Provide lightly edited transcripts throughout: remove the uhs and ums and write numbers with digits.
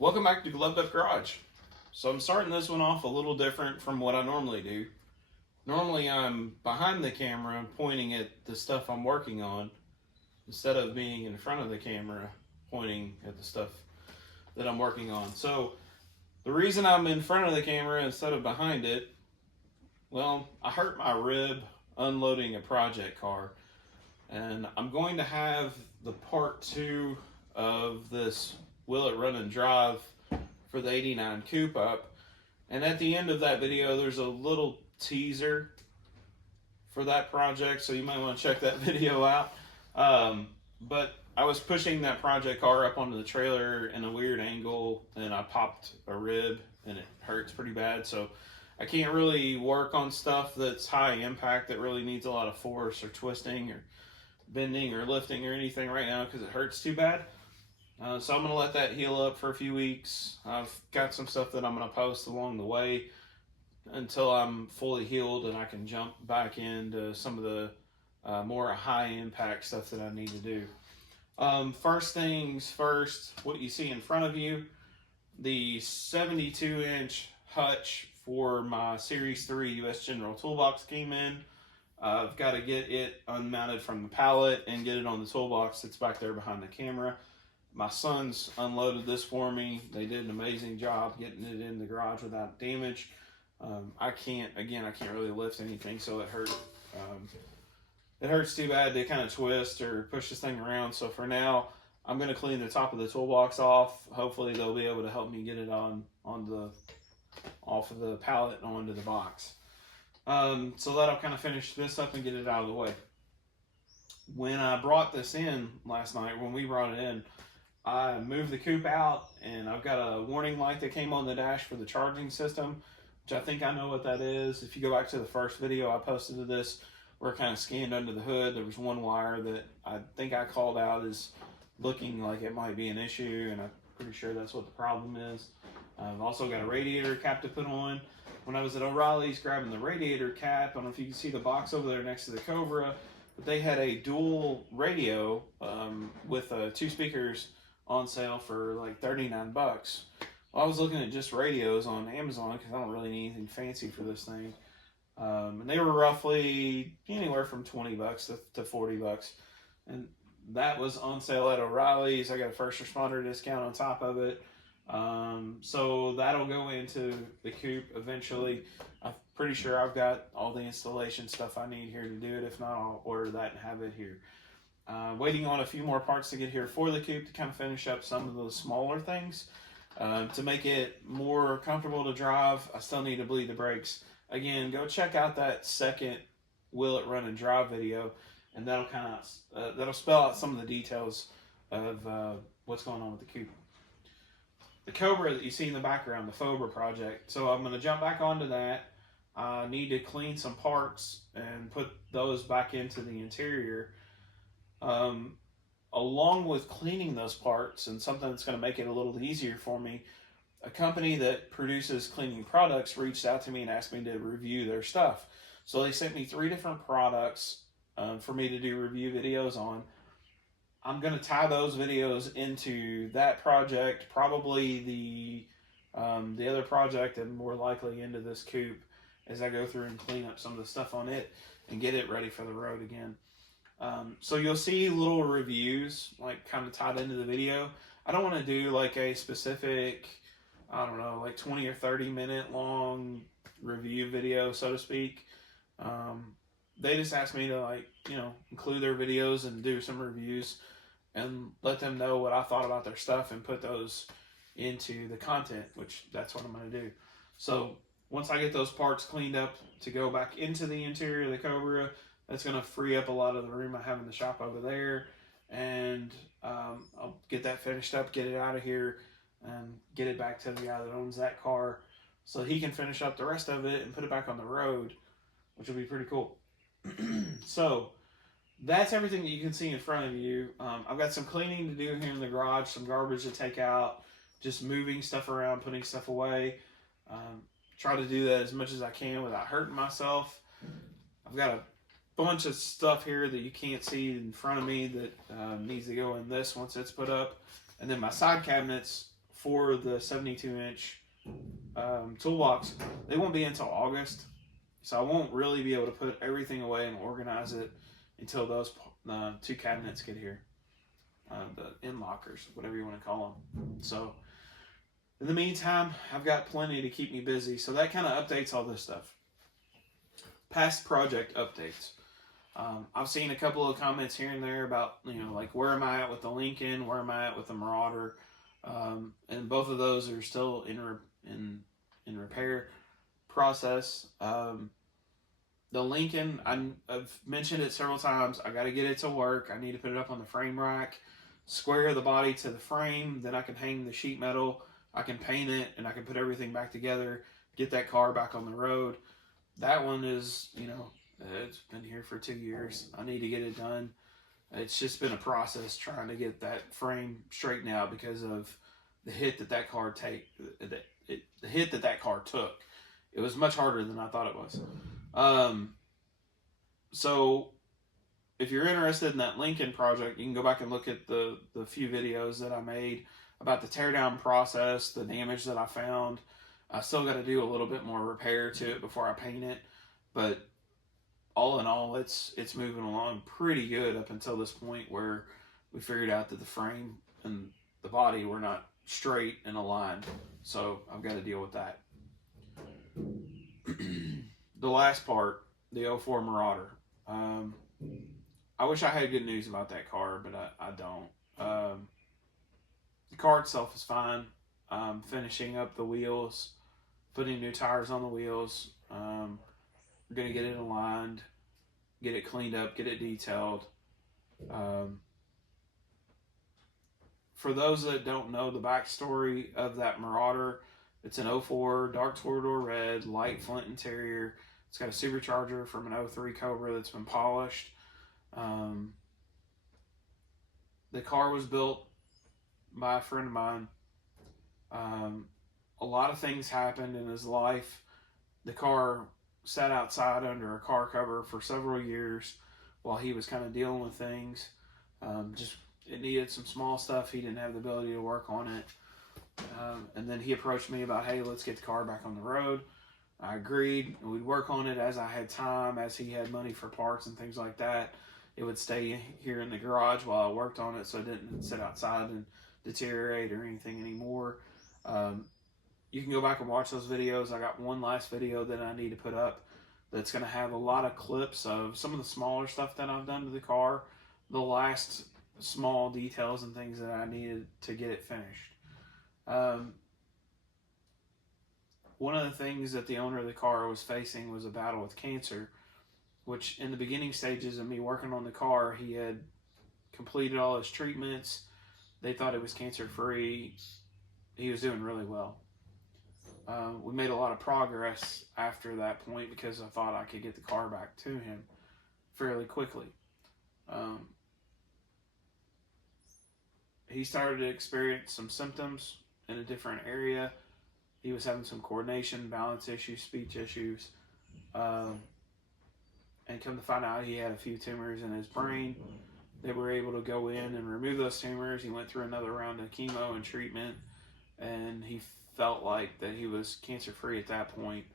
Welcome back to Gloved Up Garage. So I'm starting this one off a little different from what I normally do. Normally I'm behind the camera pointing at the stuff I'm working on instead of being in front of the camera pointing at the stuff that I'm working on. So the reason I'm in front of the camera instead of behind it, well, I hurt my rib unloading a project car. And I'm going to have the part 2 of this Will It Run and Drive for the 89 Coupe up. And at the end of that video, there's a little teaser for that project, so you might want to check that video out. But I was pushing that project car up onto the trailer in a weird angle, and I popped a rib, and it hurts pretty bad. So I can't really work on stuff that's high impact that really needs a lot of force or twisting or bending or lifting or anything right now because it hurts too bad. So I'm going to let that heal up for a few weeks. I've got some stuff that I'm going to post along the way until I'm fully healed and I can jump back into some of the more high impact stuff that I need to do. First things first, what you see in front of you, the 72-inch hutch for my Series 3 US General Toolbox came in. I've got to get it unmounted from the pallet and get it on the toolbox that's back there behind the camera. My sons unloaded this for me. They did an amazing job getting it in the garage without damage. I can't really lift anything, so it hurt. It hurts too bad to kind of twist or push this thing around. So for now, I'm going to clean the top of the toolbox off. Hopefully they'll be able to help me get it off of the pallet and onto the box. So that'll kind of finish this up and get it out of the way. When I brought this in last night, when we brought it in, I moved the coupe out, and I've got a warning light that came on the dash for the charging system, which I think I know what that is. If you go back to the first video I posted of this, where I kind of scanned under the hood, there was one wire that I think I called out as looking like it might be an issue, and I'm pretty sure that's what the problem is. I've also got a radiator cap to put on. When I was at O'Reilly's grabbing the radiator cap, I don't know if you can see the box over there next to the Cobra, but they had a dual radio with 2 speakers on sale for like $39. Well, I was looking at just radios on Amazon because I don't really need anything fancy for this thing. And they were roughly anywhere from $20 to $40. And that was on sale at O'Reilly's. I got a first responder discount on top of it. So that'll go into the coupe eventually. I'm pretty sure I've got all the installation stuff I need here to do it. If not, I'll order that and have it here. Waiting on a few more parts to get here for the coupe to kind of finish up some of those smaller things. To make it more comfortable to drive, I still need to bleed the brakes. Again, go check out that second Will It Run and Drive video, and that'll kind of that'll spell out some of the details of what's going on with the coupe. The Cobra that you see in the background, the Fobra project. So I'm going to jump back onto that. I need to clean some parts and put those back into the interior. Along with cleaning those parts, and something that's going to make it a little easier for me, a company that produces cleaning products reached out to me and asked me to review their stuff. So they sent me 3 different products for me to do review videos on. I'm going to tie those videos into that project, probably the other project, and more likely into this coupe as I go through and clean up some of the stuff on it and get it ready for the road again. So you'll see little reviews like kind of tied into the video. I don't want to do like a specific, I don't know, like 20 or 30 minute long review video, so to speak. They just asked me to, like, you know, include their videos and do some reviews and let them know what I thought about their stuff and put those into the content, which that's what I'm going to do. So once I get those parts cleaned up to go back into the interior of the Cobra, that's going to free up a lot of the room I have in the shop over there. And I'll get that finished up, get it out of here, and get it back to the guy that owns that car so he can finish up the rest of it and put it back on the road, which will be pretty cool. So that's everything that you can see in front of you. I've got some cleaning to do here in the garage, some garbage to take out, just moving stuff around, putting stuff away. Try to do that as much as I can without hurting myself. I've got a bunch of stuff here that you can't see in front of me that needs to go in this once it's put up. And then my side cabinets for the 72-inch toolbox, they won't be until August. So I won't really be able to put everything away and organize it until those two cabinets get here. The end lockers, whatever you want to call them. So in the meantime, I've got plenty to keep me busy. So that kind of updates all this stuff. Past project updates. I've seen a couple of comments here and there about, like where am I at with the Lincoln, where am I at with the Marauder, and both of those are still in repair process. The Lincoln, I've mentioned it several times. I got to get it to work. I need to put it up on the frame rack, square the body to the frame, then I can hang the sheet metal, I can paint it, and I can put everything back together, get that car back on the road. That one is, it's been here for 2 years. I need to get it done. It's just been a process trying to get that frame straightened out because of the hit that car the hit that car took. It was much harder than I thought it was. So if you're interested in that Lincoln project, you can go back and look at the few videos that I made about the teardown process, the damage that I found. I still got to do a little bit more repair to it before I paint it, but all in all, it's moving along pretty good up until this point where we figured out that the frame and the body were not straight and aligned. So I've got to deal with that. The last part, the 04 Marauder. I wish I had good news about that car, but I don't. The car itself is fine. I'm finishing up the wheels, putting new tires on the wheels. We're going to get it aligned, get it cleaned up, get it detailed. For those that don't know the backstory of that Marauder, it's an 04 dark Toreador red, light flint interior. It's got a supercharger from an 03 Cobra that's been polished. The car was built by a friend of mine. A lot of things happened in his life. The car sat outside under a car cover for several years while he was kind of dealing with things. It needed some small stuff. He didn't have the ability to work on it. And then he approached me about, hey, let's get the car back on the road. I agreed. We'd work on it as I had time, as he had money for parts and things like that. It would stay here in the garage while I worked on it, so it didn't sit outside and deteriorate or anything anymore. You can go back and watch those videos. I got one last video that I need to put up that's going to have a lot of clips of some of the smaller stuff that I've done to the car, the last small details and things that I needed to get it finished. One of the things that the owner of the car was facing was a battle with cancer, which in the beginning stages of me working on the car, he had completed all his treatments. They thought it was cancer-free. He was doing really well. We made a lot of progress after that point because I thought I could get the car back to him fairly quickly. He started to experience some symptoms in a different area. He was having some coordination, balance issues, speech issues. And come to find out, he had a few tumors in his brain. They were able to go in and remove those tumors. He went through another round of chemo and treatment, and he felt like that he was cancer-free at that point.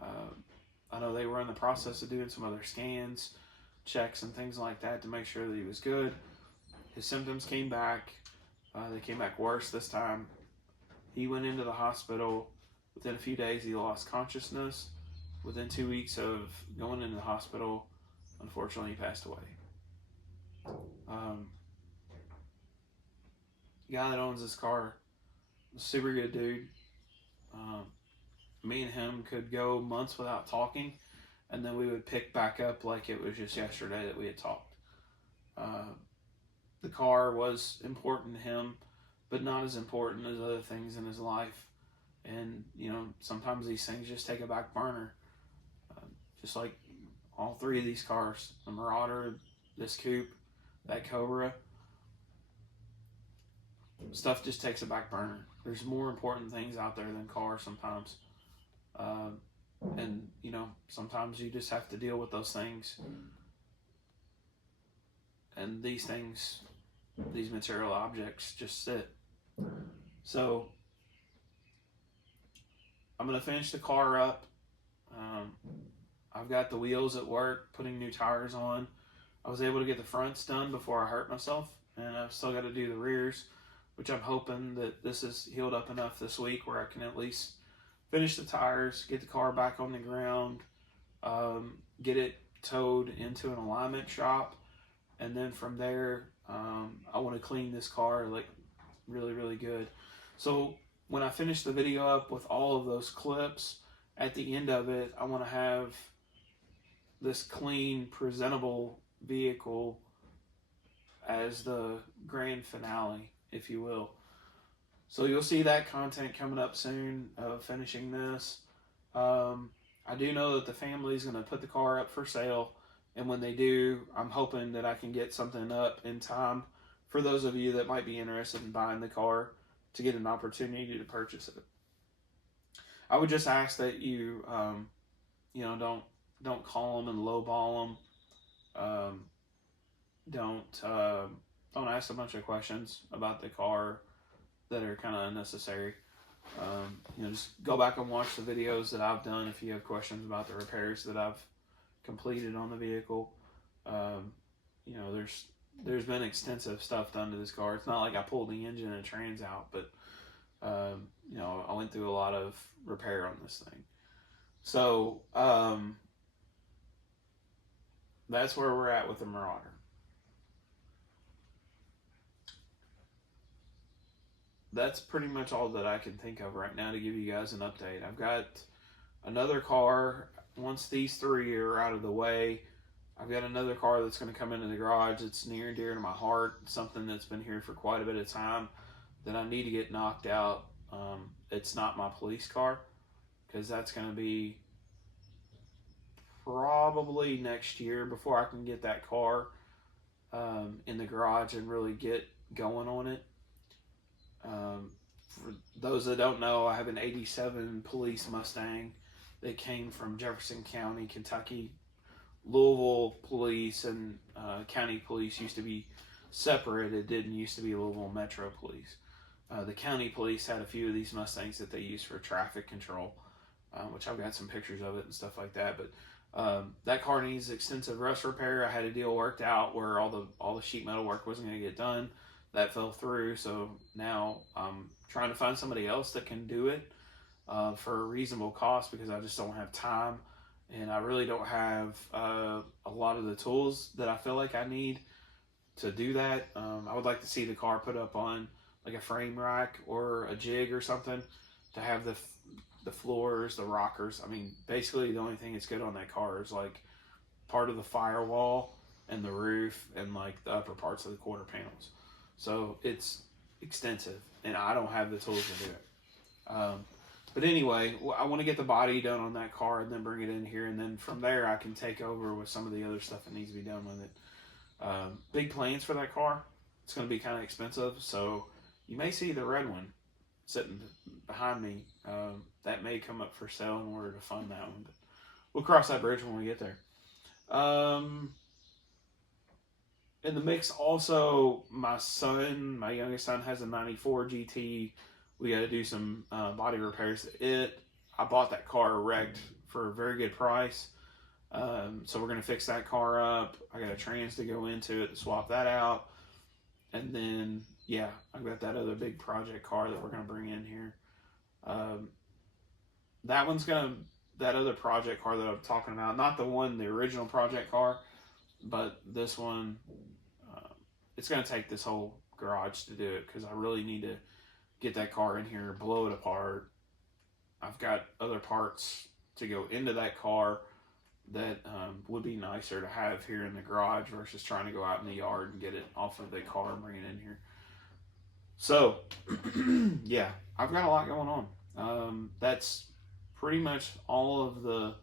I know they were in the process of doing some other scans, checks, and things like that to make sure that he was good. His symptoms came back. They came back worse this time. He went into the hospital. Within a few days, he lost consciousness. Within 2 weeks of going into the hospital, unfortunately, he passed away. The guy that owns this car, a super good dude. Me and him could go months without talking, and then we would pick back up like it was just yesterday that we had talked. The car was important to him, but not as important as other things in his life. And, sometimes these things just take a back burner. Just like all three of these cars, the Marauder, this coupe, that Cobra, stuff just takes a back burner. There's more important things out there than cars sometimes. And, sometimes you just have to deal with those things. And these things, these material objects just sit. So I'm going to finish the car up. I've got the wheels at work, putting new tires on. I was able to get the fronts done before I hurt myself, and I've still got to do the rears, which I'm hoping that this is healed up enough this week where I can at least finish the tires, get the car back on the ground, get it towed into an alignment shop, and then from there, I want to clean this car like really, really good. So when I finish the video up with all of those clips, at the end of it, I want to have this clean, presentable vehicle as the grand finale, if you will. So you'll see that content coming up soon of finishing this. I do know that the family is going to put the car up for sale, and when they do, I'm hoping that I can get something up in time for those of you that might be interested in buying the car to get an opportunity to purchase it. I would just ask that you, don't call them and lowball them. Don't ask a bunch of questions about the car that are kind of unnecessary. Just go back and watch the videos that I've done if you have questions about the repairs that I've completed on the vehicle. There's been extensive stuff done to this car. It's not like I pulled the engine and trans out, but I went through a lot of repair on this thing. So that's where we're at with the Marauder. That's pretty much all that I can think of right now to give you guys an update. I've got another car. Once these three are out of the way, I've got another car that's going to come into the garage. It's near and dear to my heart. Something that's been here for quite a bit of time that I need to get knocked out. It's not my police car, because that's going to be probably next year before I can get that car in the garage and really get going on it. For those that don't know, I have an 87 police Mustang that came from Jefferson County, Kentucky. Louisville police and county police used to be separated. It didn't used to be Louisville Metro Police. The county police had a few of these Mustangs that they used for traffic control, which I've got some pictures of it and stuff like that. But that car needs extensive rust repair. I had a deal worked out where all the sheet metal work wasn't going to get done. That fell through, so now I'm trying to find somebody else that can do it for a reasonable cost, because I just don't have time, and I really don't have a lot of the tools that I feel like I need to do that. I would like to see the car put up on like a frame rack or a jig or something to have the floors, the rockers. I mean, basically the only thing that's good on that car is like part of the firewall and the roof and like the upper parts of the quarter panels. So it's extensive, and I don't have the tools to do it. But anyway, I want to get the body done on that car and then bring it in here, and then from there I can take over with some of the other stuff that needs to be done with it. Big plans for that car. It's going to be kind of expensive, so you may see the red one sitting behind me. That may come up for sale in order to fund that one, but we'll cross that bridge when we get there. In the mix also, my youngest son has a 94 GT. We got to do some body repairs to it. I bought that car wrecked for a very good price. So we're going to fix that car up. I got a trans to go into it to swap that out. And then, yeah, I've got that other big project car that we're going to bring in here. That other project car that I'm talking about, not the original project car, but this one, it's going to take this whole garage to do it, because I really need to get that car in here, blow it apart. I've got other parts to go into that car that would be nicer to have here in the garage versus trying to go out in the yard and get it off of the car and bring it in here. So, yeah, I've got a lot going on. That's pretty much all of the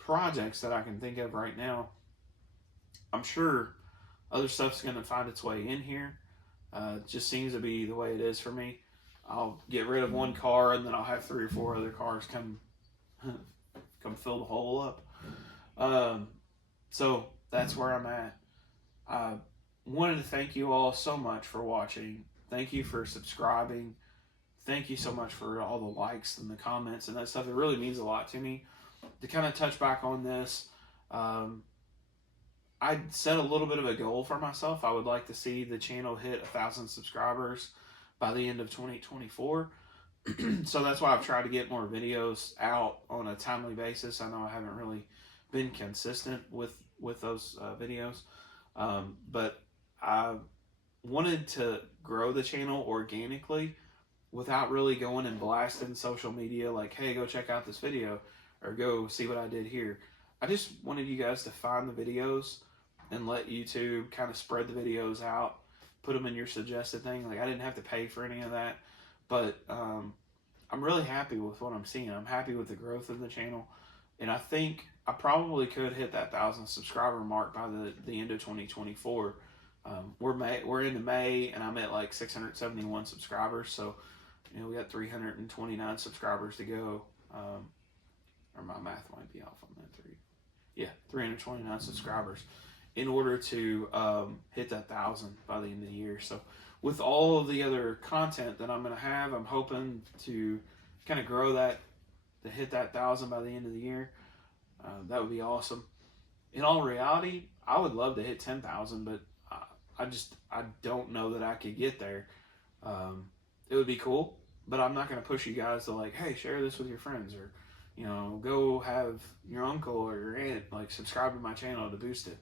projects that I can think of right now. I'm sure other stuff's going to find its way in here. It just seems to be the way it is for me. I'll get rid of one car, and then I'll have 3 or 4 other cars come fill the hole up. So that's where I'm at. I wanted to thank you all so much for watching. Thank you for subscribing. thank you so much for all the likes and the comments and that stuff. It really means a lot to me. To kind of touch back on this, I set a little bit of a goal for myself. I would like to see the channel hit 1,000 subscribers by the end of 2024. So that's why I've tried to get more videos out on a timely basis. I know I haven't really been consistent with those videos, but I wanted to grow the channel organically without really going and blasting social media like, hey, go check out this video or go see what I did here. I just wanted you guys to find the videos and let YouTube kind of spread the videos out, put them in your suggested thing. Like, I didn't have to pay for any of that, but I'm really happy with what I'm seeing. I'm happy with the growth of the channel, and I think I probably could hit that 1,000 subscriber mark by the end of 2024. We're into May, and I'm at like 671 subscribers, so we got 329 subscribers to go. Or my math might be off on that. 329 subscribers in order to hit that 1,000 by the end of the year. So with all of the other content that I'm going to have, I'm hoping to kind of grow that, to hit that 1,000 by the end of the year. That would be awesome. In all reality, I would love to hit 10,000, but I don't know that I could get there. It would be cool, but I'm not going to push you guys to like, hey, share this with your friends, or go have your uncle or your aunt like subscribe to my channel to boost it.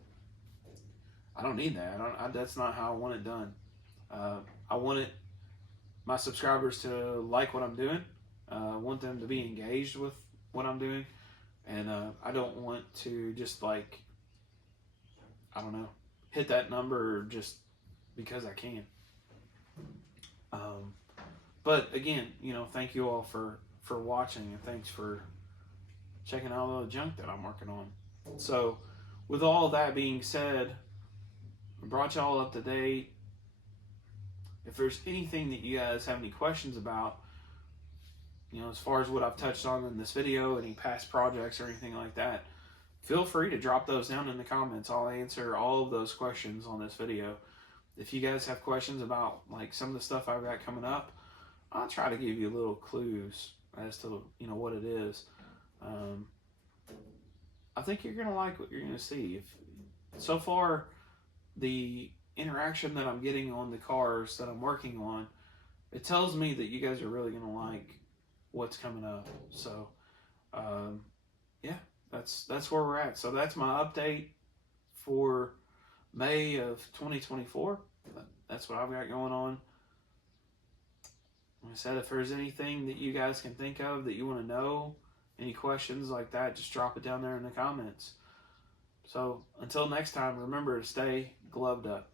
I don't need that. That's not how I want it done. I want my subscribers to like what I'm doing. I want them to be engaged with what I'm doing, and I don't want to just like, I don't know, hit that number just because I can. But again, thank you all for watching, and thanks for checking out all the junk that I'm working on. So with all that being said, I brought y'all up to date. If there's anything that you guys have any questions about, as far as what I've touched on in this video, any past projects or anything like that, feel free to drop those down in the comments. I'll answer all of those questions on this video. If you guys have questions about like some of the stuff I've got coming up, I'll try to give you little clues as to what it is. I think you're gonna like what you're gonna see. If so far the interaction that I'm getting on the cars that I'm working on, it tells me that you guys are really gonna like what's coming up. So yeah, that's where we're at. So that's my update for May of 2024. That's what I've got going on. Like I said, if there's anything that you guys can think of that you want to know, any questions like that, just drop it down there in the comments. So until next time, remember to stay gloved up.